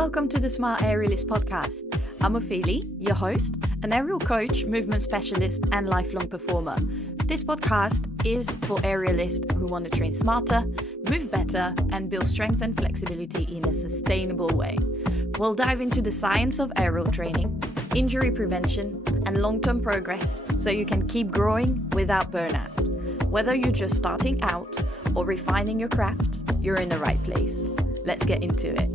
Welcome to the Smart Aerialist podcast. I'm Ophelie, your host, an aerial coach, movement specialist, and lifelong performer. This podcast is for aerialists who want to train smarter, move better, and build strength and flexibility in a sustainable way. We'll dive into the science of aerial training, injury prevention, and long-term progress so you can keep growing without burnout. Whether you're just starting out or refining your craft, you're in the right place. Let's get into it.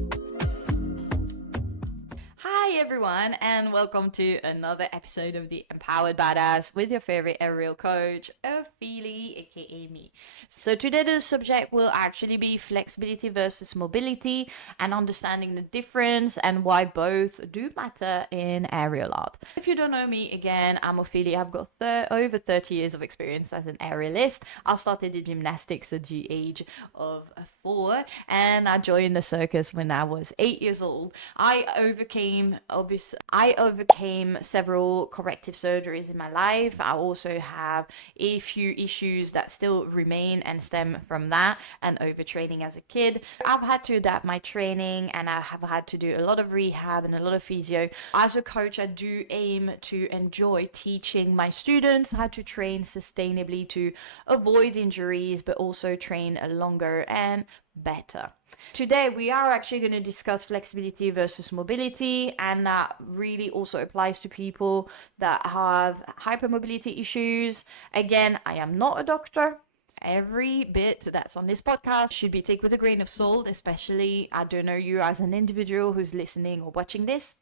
Hi everyone, and welcome to another episode of the Empowered Badass with your favorite aerial coach, Ophelie, aka me. So today the subject will actually be flexibility versus mobility and understanding the difference and why both do matter in aerial art. If you don't know me, again, I'm Ophelie. I've got over 30 years of experience as an aerialist. I started in gymnastics at the age of 4 and I joined the circus when I was 8 years old. I overcame several corrective surgeries in my life. I also have a few issues that still remain and stem from that and overtraining as a kid. I've had to adapt my training and I have had to do a lot of rehab and a lot of physio. As a coach, I do aim to enjoy teaching my students how to train sustainably to avoid injuries, but also train longer and better. Today we are actually going to discuss flexibility versus mobility, and that really also applies to people that have hypermobility issues. Again, I am not a doctor. Every bit that's on this podcast should be taken with a grain of salt, especially I don't know you as an individual who's listening or watching this.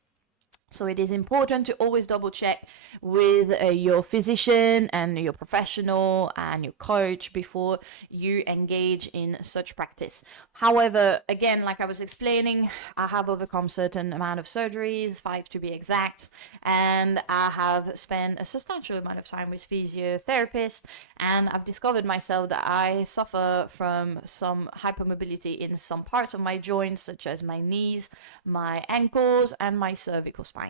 So it is important to always double check with your physician and your professional and your coach before you engage in such practice. However, again, like I was explaining, I have overcome certain amount of surgeries, 5 to be exact, and I have spent a substantial amount of time with physiotherapists, and I've discovered myself that I suffer from some hypermobility in some parts of my joints, such as my knees, my ankles, and my cervical spine.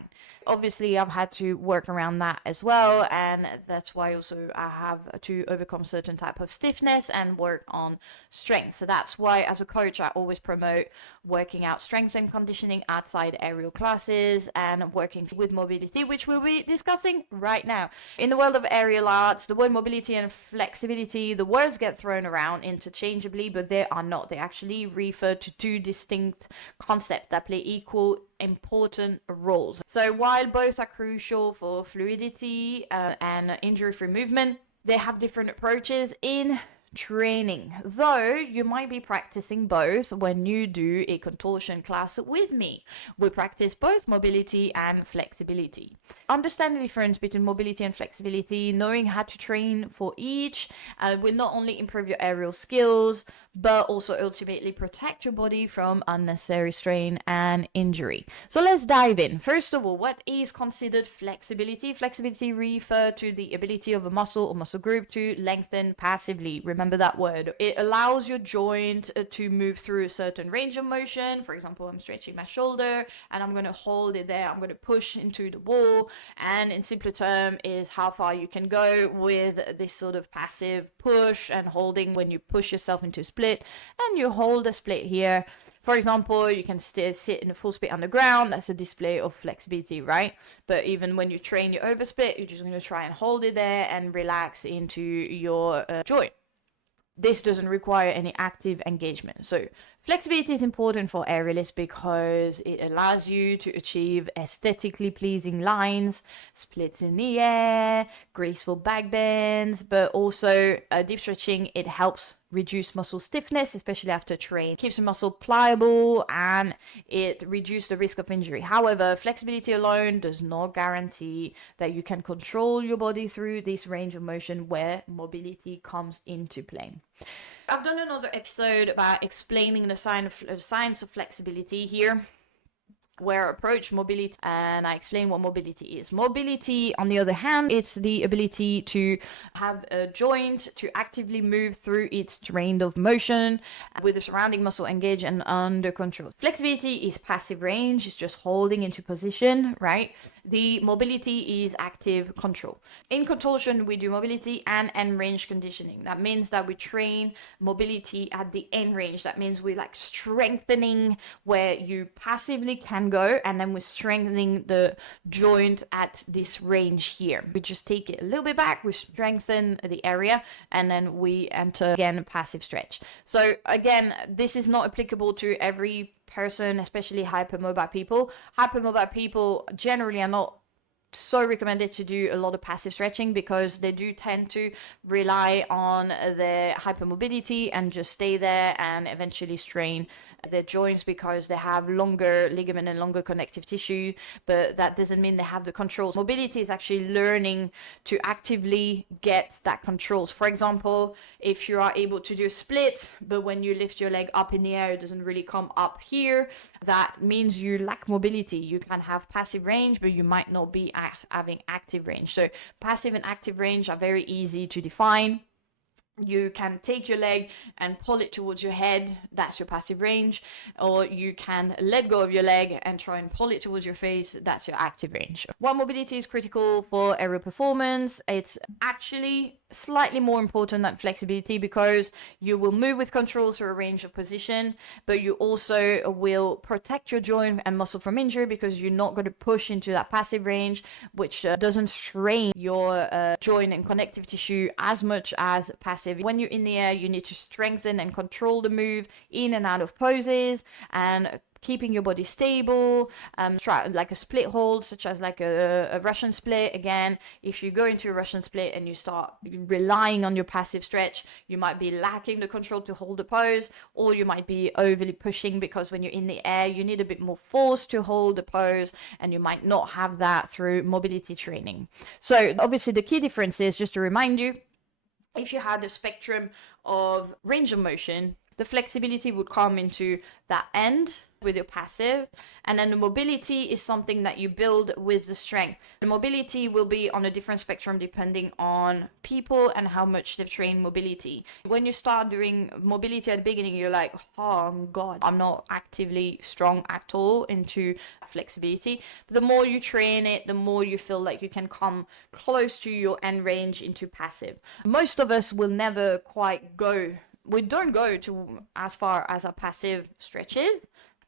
Obviously, I've had to work around that as well, and that's why also I have to overcome certain type of stiffness and work on strength. So that's why as a coach I always promote working out strength and conditioning outside aerial classes and working with mobility, which we'll be discussing right now. In the world of aerial arts, the word mobility and flexibility, the words get thrown around interchangeably, but they are not. They actually refer to two distinct concepts that play equal important roles. So while both are crucial for fluidity and injury-free movement, they have different approaches in training, though you might be practicing both when you do a contortion class with me. We practice both mobility and flexibility. Understand the difference between mobility and flexibility, knowing how to train for each will not only improve your aerial skills, but also ultimately protect your body from unnecessary strain and injury. So let's dive in. First of all, what is considered flexibility? Flexibility refers to the ability of a muscle or muscle group to lengthen passively. Remember that word. It allows your joint to move through a certain range of motion. For example, I'm stretching my shoulder and I'm going to hold it there. I'm going to push into the wall. And in simpler term is how far you can go with this sort of passive push and holding when you push yourself into a split. And you hold a split here. For example, you can still sit in a full split on the ground. That's a display of flexibility, right? But even when you train your oversplit, you're just going to try and hold it there and relax into your joint. This doesn't require any active engagement. So flexibility is important for aerialists because it allows you to achieve aesthetically pleasing lines, splits in the air, graceful back bends, but also deep stretching. It helps reduce muscle stiffness, especially after train. Keeps the muscle pliable and it reduces the risk of injury. However, flexibility alone does not guarantee that you can control your body through this range of motion where mobility comes into play. I've done another episode about explaining the science of flexibility here, where I approach mobility and I explain what mobility is. Mobility, on the other hand, it's the ability to have a joint to actively move through its range of motion with the surrounding muscle engaged and under control. Flexibility is passive range, it's just holding into position, right? The mobility is active control. In contortion, we do mobility and end range conditioning. That means that we train mobility at the end range. That means we're like strengthening where you passively can go, and then we're strengthening the joint at this range here. We just take it a little bit back, we strengthen the area, and then we enter again passive stretch. So again, this is not applicable to every person, especially hypermobile people. Hypermobile people generally are not so recommended to do a lot of passive stretching because they do tend to rely on their hypermobility and just stay there and eventually strain their joints because they have longer ligament and longer connective tissue, but that doesn't mean they have the controls. Mobility is actually learning to actively get that controls. For example, if you are able to do a split, but when you lift your leg up in the air, it doesn't really come up here, that means you lack mobility. You can have passive range, but you might not be having active range. So passive and active range are very easy to define. You can take your leg and pull it towards your head, that's your passive range, or you can let go of your leg and try and pull it towards your face, that's your active range. While mobility is critical for aerial performance, it's actually slightly more important than flexibility because you will move with control through a range of position, but you also will protect your joint and muscle from injury because you're not going to push into that passive range, which doesn't strain your joint and connective tissue as much as passive. When you're in the air, you need to strengthen and control the move in and out of poses and keeping your body stable, try like a split hold, such as like a Russian split. Again, if you go into a Russian split and you start relying on your passive stretch, you might be lacking the control to hold the pose, or you might be overly pushing because when you're in the air, you need a bit more force to hold the pose, and you might not have that through mobility training. So obviously the key difference is, just to remind you, if you had a spectrum of range of motion, the flexibility would come into that end with your passive, and then the mobility is something that you build with the strength. The mobility will be on a different spectrum depending on people and how much they've trained mobility. When you start doing mobility at the beginning, you're like, oh god, I'm not actively strong at all into flexibility. But the more you train it, the more you feel like you can come close to your end range into passive. Most of us will never quite go, we don't go to as far as our passive stretches,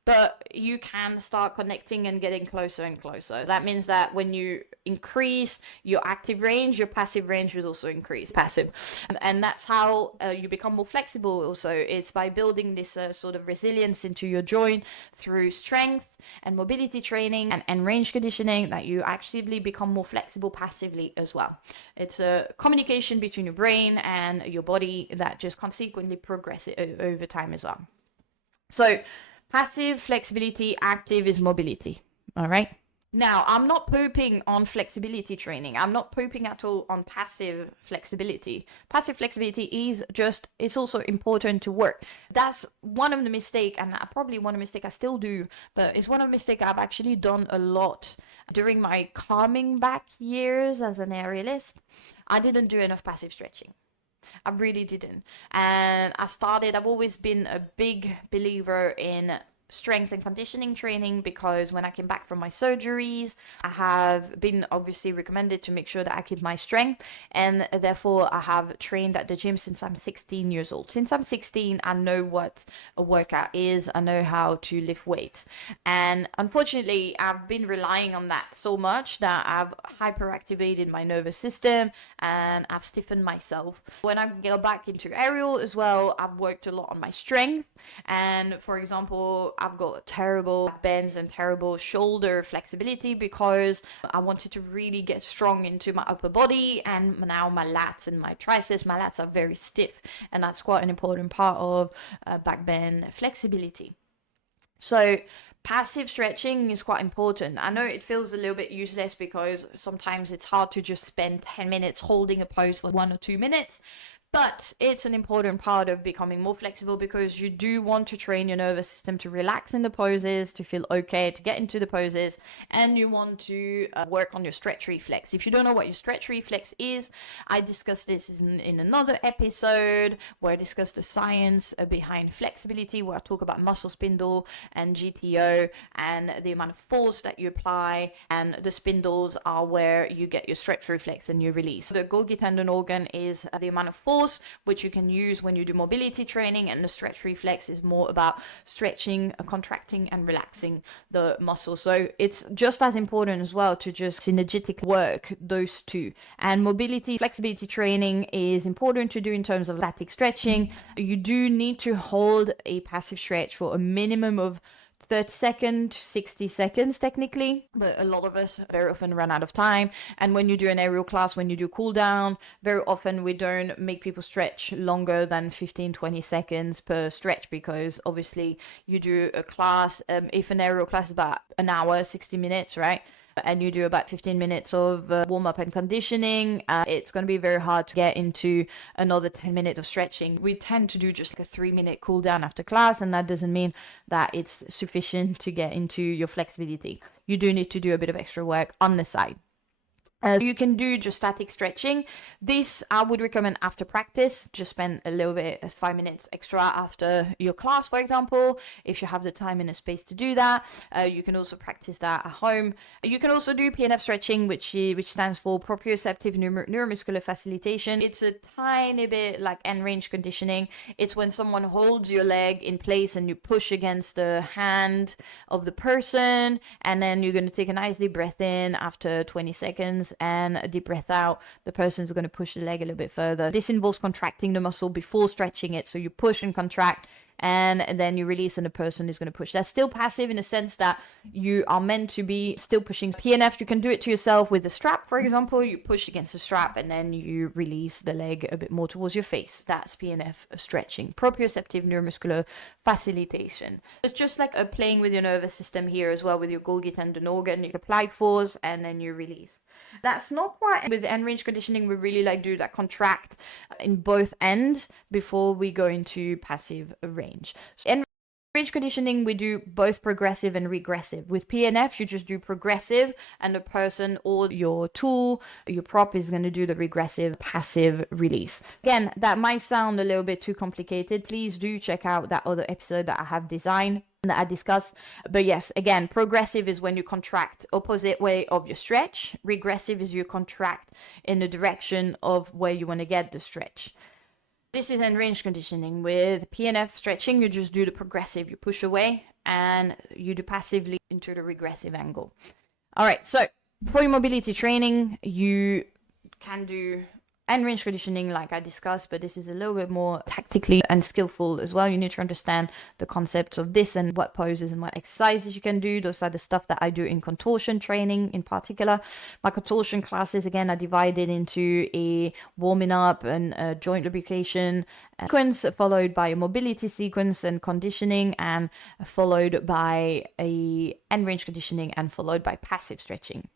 but you can start connecting and getting closer and closer. That means that when you increase your active range, your passive range will also increase passive. And that's how you become more flexible also. It's by building this sort of resilience into your joint through strength and mobility training and range conditioning that you actively become more flexible passively as well. It's a communication between your brain and your body that just consequently progresses over time as well. So passive, flexibility, active is mobility. All right. Now, I'm not pooping on flexibility training. I'm not pooping at all on passive flexibility. Passive flexibility is just, it's also important to work. That's one of the mistakes, and probably one of the mistakes I still do, but it's one of the mistakes I've actually done a lot during my coming back years as an aerialist. I didn't do enough passive stretching. I really didn't. And I've always been a big believer in strength and conditioning training because when I came back from my surgeries, I have been obviously recommended to make sure that I keep my strength, and therefore I have trained at the gym since I'm 16 years old. Since I'm 16, I know what a workout is. I know how to lift weights, and unfortunately I've been relying on that so much that I've hyperactivated my nervous system and I've stiffened myself. When I go back into aerial as well, I've worked a lot on my strength, and for example, I've got terrible bends and terrible shoulder flexibility because I wanted to really get strong into my upper body, and now my lats and my triceps, my lats are very stiff, and that's quite an important part of back bend flexibility. So passive stretching is quite important. I know it feels a little bit useless because sometimes it's hard to just spend 10 minutes holding a pose for 1 or 2 minutes, But it's an important part of becoming more flexible, because you do want to train your nervous system to relax in the poses, to feel okay, to get into the poses, and you want to work on your stretch reflex. If you don't know what your stretch reflex is, I discussed this in another episode where I discussed the science behind flexibility, where I talk about muscle spindle and GTO and the amount of force that you apply, and the spindles are where you get your stretch reflex and your release. The Golgi tendon organ is the amount of force which you can use when you do mobility training, and the stretch reflex is more about stretching, contracting and relaxing the muscle. So it's just as important as well to just synergetically work those two. And mobility flexibility training is important to do in terms of static stretching. You do need to hold a passive stretch for a minimum of 30 seconds, 60 seconds technically, but a lot of us very often run out of time. And when you do an aerial class, when you do cool down, very often we don't make people stretch longer than 15-20 seconds per stretch, because obviously you do a class, if an aerial class is about an hour, 60 minutes, right? And you do about 15 minutes of warm-up and conditioning, it's going to be very hard to get into another 10 minutes of stretching. We tend to do just like a 3-minute cool down after class, and that doesn't mean that it's sufficient to get into your flexibility. You do need to do a bit of extra work on the side. You can do just static stretching. This I would recommend after practice. Just spend a little bit, 5 minutes extra after your class, for example, if you have the time and the space to do that. You can also practice that at home. You can also do PNF stretching, which stands for proprioceptive neuromuscular facilitation. It's a tiny bit like end range conditioning. It's when someone holds your leg in place and you push against the hand of the person, and then you're going to take a nice deep breath in after 20 seconds and a deep breath out. The person's going to push the leg a little bit further. This involves contracting the muscle before stretching it. So you push and contract, and then you release, and the person is going to push. That's still passive in the sense that you are meant to be still pushing. PNF, you can do it to yourself with a strap, for example. You push against the strap and then you release the leg a bit more towards your face. That's PNF stretching, proprioceptive neuromuscular facilitation. It's just like playing with your nervous system here as well with your Golgi tendon organ. You apply force and then you release. That's not quite with end range conditioning. We really like do that contract in both ends before we go into passive range. So end range conditioning, we do both progressive and regressive. With PNF, you just do progressive, and the person or your tool, your prop, is going to do the regressive passive release. Again, that might sound a little bit too complicated. Please do check out that other episode that I have designed that I discussed. But yes, again, progressive is when you contract opposite way of your stretch. Regressive is you contract in the direction of where you want to get the stretch. This is end range conditioning. With PNF stretching, you just do the progressive. You push away and you do passively into the regressive angle. All right, so for your mobility training, you can do end range conditioning like I discussed, but this is a little bit more tactically and skillful as well. You need to understand the concepts of this and what poses and what exercises you can do. Those are the stuff that I do in contortion training in particular. My contortion classes, again, are divided into a warming up and a joint lubrication sequence, followed by a mobility sequence and conditioning, and followed by a end range conditioning, and followed by passive stretching.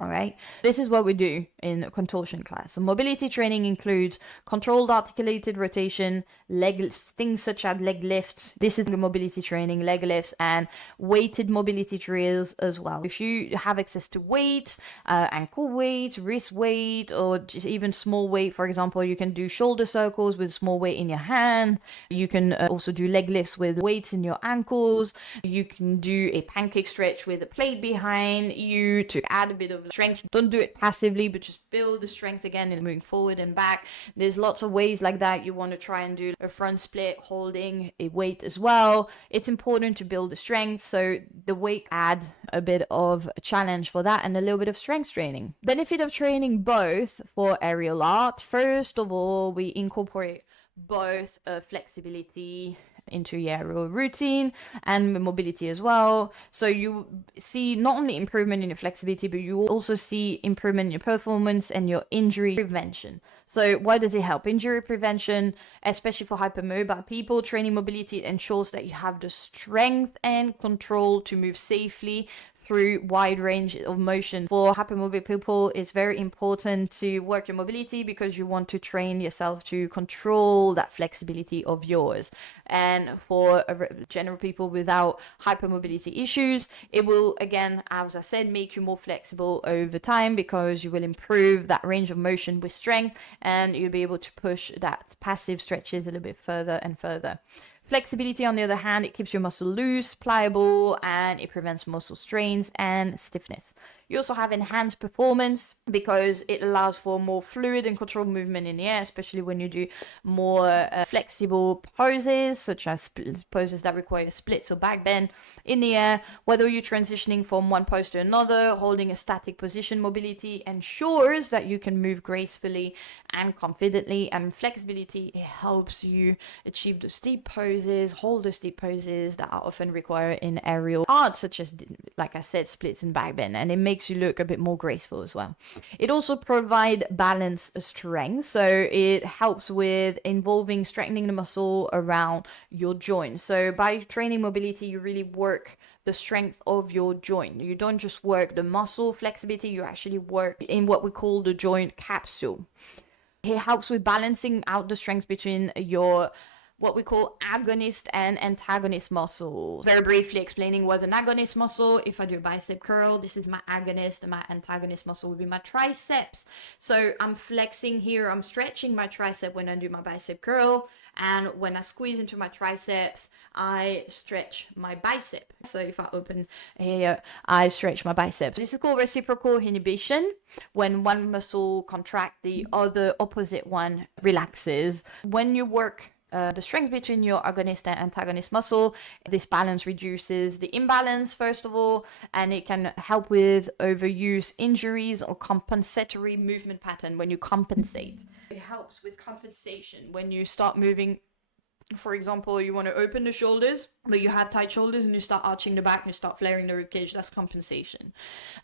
All right, this is what we do in contortion class. So mobility training includes controlled articulated rotation, things such as leg lifts. This is the mobility training, leg lifts, and weighted mobility drills as well. If you have access to weights, ankle weight, wrist weight, or just even small weight, for example, you can do shoulder circles with small weight in your hand. You can also do leg lifts with weights in your ankles. You can do a pancake stretch with a plate behind you to add a bit of strength. Don't do it passively, but just build the strength again and moving forward and back. There's lots of ways like that. You want to try and do a front split holding a weight as well. It's important to build the strength, so the weight add a bit of a challenge for that and a little bit of strength training. Benefit of training both for aerial art. First of all, we incorporate both flexibility into your aerial routine and mobility as well. So you see not only improvement in your flexibility, but you also see improvement in your performance and your injury prevention. So why does it help? Injury prevention, especially for hypermobile people, training mobility ensures that you have the strength and control to move safely through wide range of motion. For hypermobile people, it's very important to work your mobility because you want to train yourself to control that flexibility of yours. And for general people without hypermobility issues, it will, again, as I said, make you more flexible over time because you will improve that range of motion with strength, and you'll be able to push that passive stretches a little bit further and further. Flexibility, on the other hand, it keeps your muscle loose, pliable, and it prevents muscle strains and stiffness. You also have enhanced performance because it allows for more fluid and controlled movement in the air, especially when you do more flexible poses, such as poses that require splits or back bend in the air. Whether you're transitioning from one pose to another, holding a static position, mobility ensures that you can move gracefully and confidently, and flexibility, it helps you achieve the steep poses, hold the steep poses that are often required in aerial art, such as, like I said, splits and back bend, and it makes you look a bit more graceful as well. It also provides balance strength, so it helps with involving strengthening the muscle around your joint. So by training mobility, you really work the strength of your joint. You don't just work the muscle flexibility, you actually work in what we call the joint capsule. It helps with balancing out the strength between your what we call agonist and antagonist muscles. Very briefly explaining what an agonist muscle, if I do a bicep curl, this is my agonist, and my antagonist muscle would be my triceps. So I'm flexing here, I'm stretching my tricep when I do my bicep curl, and when I squeeze into my triceps, I stretch my bicep. So if I open here, I stretch my biceps. This is called reciprocal inhibition. When one muscle contracts, the other opposite one relaxes. When you work the strength between your agonist and antagonist muscle, this balance reduces the imbalance, first of all, and it can help with overuse injuries or compensatory movement pattern when you compensate. It helps with compensation when you start moving. For example, you want to open the shoulders, but you have tight shoulders and you start arching the back and you start flaring the ribcage, that's compensation.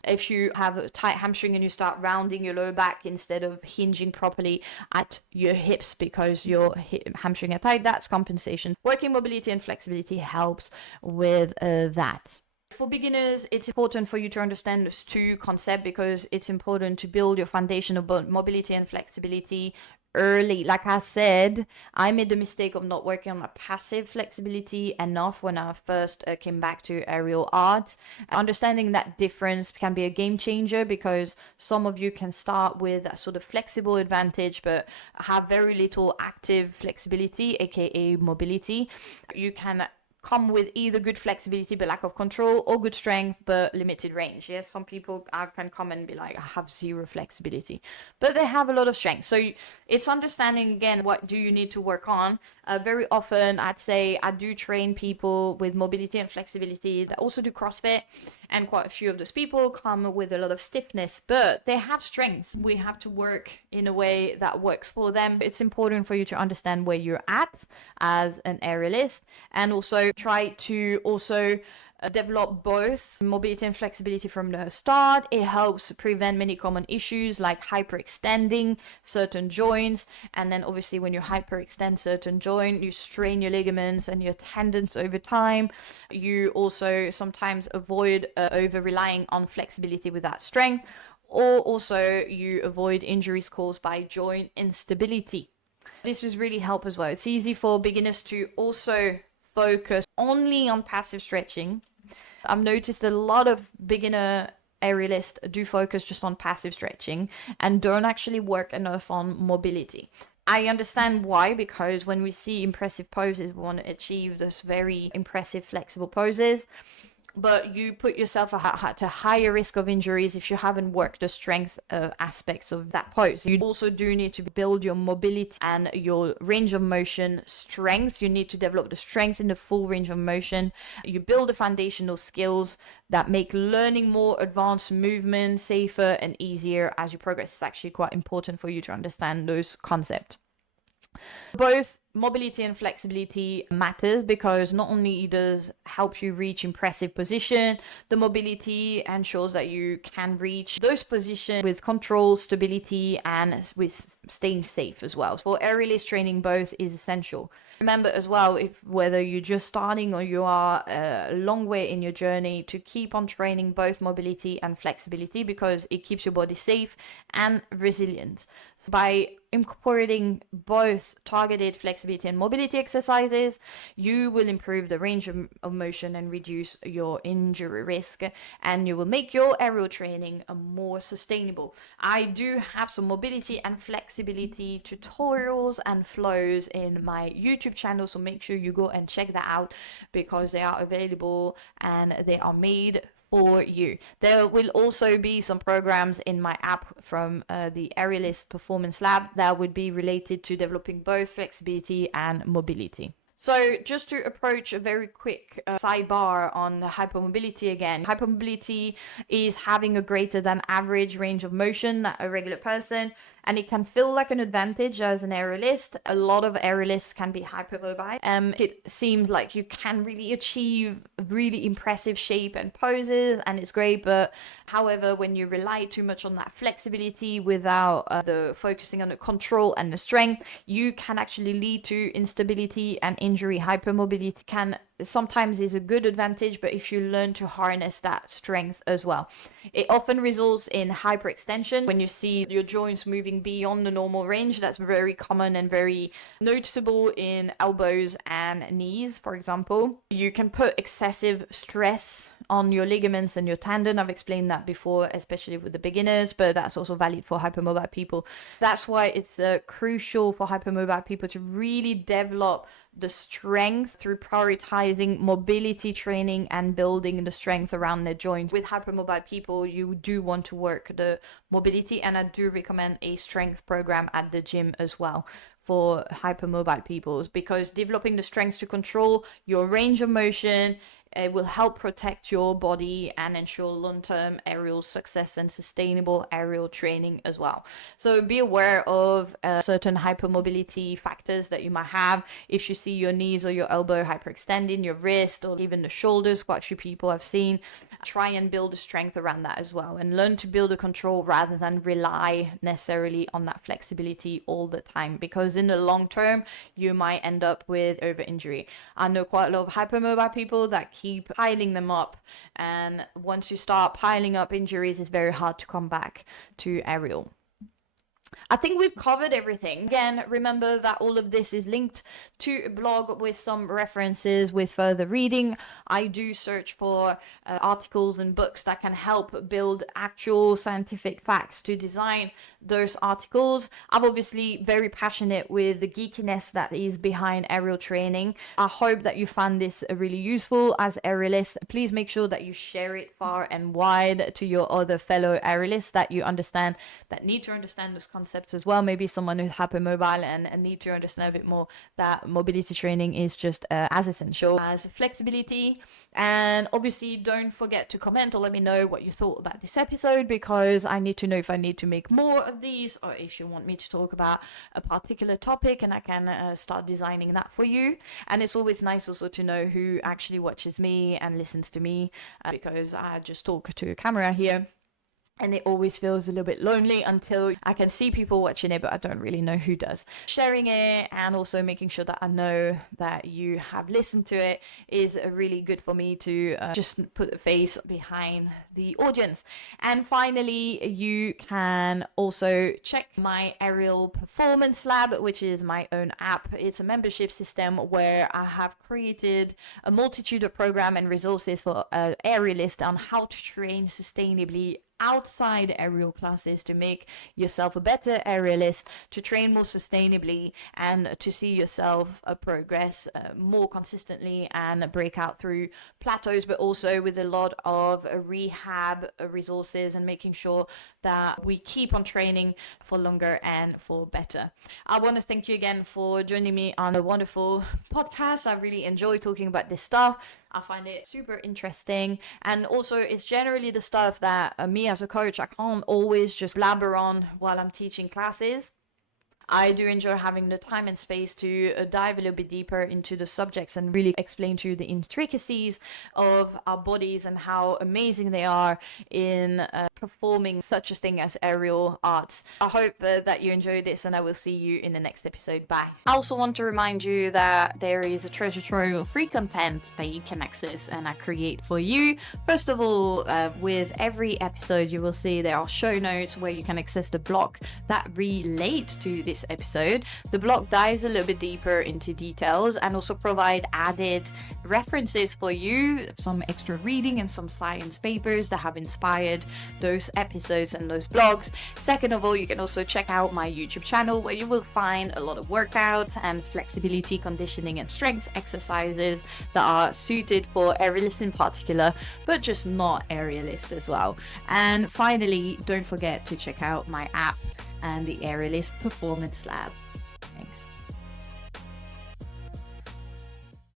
If you have a tight hamstring and you start rounding your lower back instead of hinging properly at your hips because your hamstring are tight, that's compensation. Working mobility and flexibility helps with that. For beginners, it's important for you to understand those two concepts because it's important to build your foundation of both mobility and flexibility early. Like I said, I made the mistake of not working on my passive flexibility enough when I first came back to aerial art. Understanding that difference can be a game changer because some of you can start with a sort of flexible advantage but have very little active flexibility, aka mobility. You can come with either good flexibility but lack of control, or good strength but limited range. Yes, some people can come and be like, I have zero flexibility, but they have a lot of strength. So it's understanding, again, what do you need to work on. Very often I'd say I do train people with mobility and flexibility that also do CrossFit, and quite a few of those people come with a lot of stiffness, but they have strengths. We have to work in a way that works for them. It's important for you to understand where you're at as an aerialist, and also try to also develop both mobility and flexibility from the start. It helps prevent many common issues like hyperextending certain joints, and then obviously when you hyperextend certain joint, you strain your ligaments and your tendons over time. You also sometimes avoid over relying on flexibility without strength, or also you avoid injuries caused by joint instability. This will really help as well. It's easy for beginners to also focus only on passive stretching. I've noticed a lot of beginner aerialists do focus just on passive stretching and don't actually work enough on mobility. I understand why, because when we see impressive poses, we want to achieve those very impressive flexible poses. But you put yourself at a higher risk of injuries if you haven't worked the strength aspects of that pose. You also do need to build your mobility and your range of motion strength. You need to develop the strength in the full range of motion. You build the foundational skills that make learning more advanced movement safer and easier as you progress. It's actually quite important for you to understand those concepts. Both mobility and flexibility matters, because not only does help you reach impressive position, the mobility ensures that you can reach those positions with control, stability, and with staying safe as well. For aerialist training, both is essential. Remember as well, if whether you're just starting or you are a long way in your journey, to keep on training both mobility and flexibility, because it keeps your body safe and resilient. By incorporating both targeted flexibility and mobility exercises, you will improve the range of motion and reduce your injury risk, and you will make your aerial training more sustainable. I do have some mobility and flexibility tutorials and flows in my YouTube channel, so make sure you go and check that out, because they are available and they are made for you. There will also be some programs in my app from the Aerialist Performance Lab that would be related to developing both flexibility and mobility. So just to approach a very quick sidebar on hypermobility again. Hypermobility is having a greater than average range of motion than a regular person, and it can feel like an advantage as an aerialist. A lot of aerialists can be hypermobile. It seems like you can really achieve really impressive shape and poses, and it's great, but however, when you rely too much on that flexibility without the focusing on the control and the strength, you can actually lead to instability and injury. Hypermobility can sometimes is a good advantage, but if you learn to harness that strength as well, it often results in hyperextension. When you see your joints moving beyond the normal range, that's very common and very noticeable in elbows and knees, for example. You can put excessive stress on your ligaments and your tendon. I've explained that before, especially with the beginners, but that's also valid for hypermobile people. That's why it's crucial for hypermobile people to really develop the strength through prioritizing mobility training and building the strength around their joints. With hypermobile people, you do want to work the mobility, and I do recommend a strength program at the gym as well for hypermobile people, because developing the strength to control your range of motion, it will help protect your body and ensure long-term aerial success and sustainable aerial training as well. So be aware of certain hypermobility factors that you might have. If you see your knees or your elbow hyperextending, your wrist, or even the shoulders, quite a few people I've seen, try and build a strength around that as well, and learn to build a control rather than rely necessarily on that flexibility all the time, because in the long term you might end up with over injury. I know quite a lot of hypermobile people that keep piling them up, and once you start piling up injuries, it's very hard to come back to aerial. I think we've covered everything. Again, remember that all of this is linked to a blog with some references with further reading. I do search for articles and books that can help build actual scientific facts to design those articles. I'm obviously very passionate with the geekiness that is behind aerial training. I hope that you found this really useful as aerialists. Please make sure that you share it far and wide to your other fellow aerialists that you understand, that need to understand this concepts as well. Maybe someone who's hypermobile and need to understand a bit more that mobility training is just as essential as flexibility. And obviously don't forget to comment or let me know what you thought about this episode, because I need to know if I need to make more of these, or if you want me to talk about a particular topic, and I can start designing that for you. And it's always nice also to know who actually watches me and listens to me, because I just talk to a camera here, and it always feels a little bit lonely until I can see people watching it, but I don't really know who does. Sharing it and also making sure that I know that you have listened to it is really good for me to just put a face behind the audience. And finally, you can also check my Aerial Performance Lab, which is my own app. It's a membership system where I have created a multitude of programs and resources for aerialists on how to train sustainably outside aerial classes, to make yourself a better aerialist, to train more sustainably, and to see yourself progress more consistently and break out through plateaus, but also with a lot of rehab resources and making sure that we keep on training for longer and for better. I want to thank you again for joining me on a wonderful podcast. I really enjoy talking about this stuff. I find it super interesting, and also it's generally the stuff that me as a coach, I can't always just blabber on while I'm teaching classes. I do enjoy having the time and space to dive a little bit deeper into the subjects and really explain to you the intricacies of our bodies and how amazing they are in performing such a thing as aerial arts. I hope that you enjoyed this, and I will see you in the next episode. Bye. I also want to remind you that there is a treasure trove of free content that you can access and I create for you. First of all, with every episode you will see there are show notes where you can access the block that relate to this episode. The block dives a little bit deeper into details and also provide added references for you, some extra reading and some science papers that have inspired those episodes and those blogs. Second of all, you can also check out my YouTube channel where you will find a lot of workouts and flexibility, conditioning and strength exercises that are suited for aerialists in particular, but just not aerialists as well. And finally, don't forget to check out my app and the Aerialist Performance Lab. Thanks.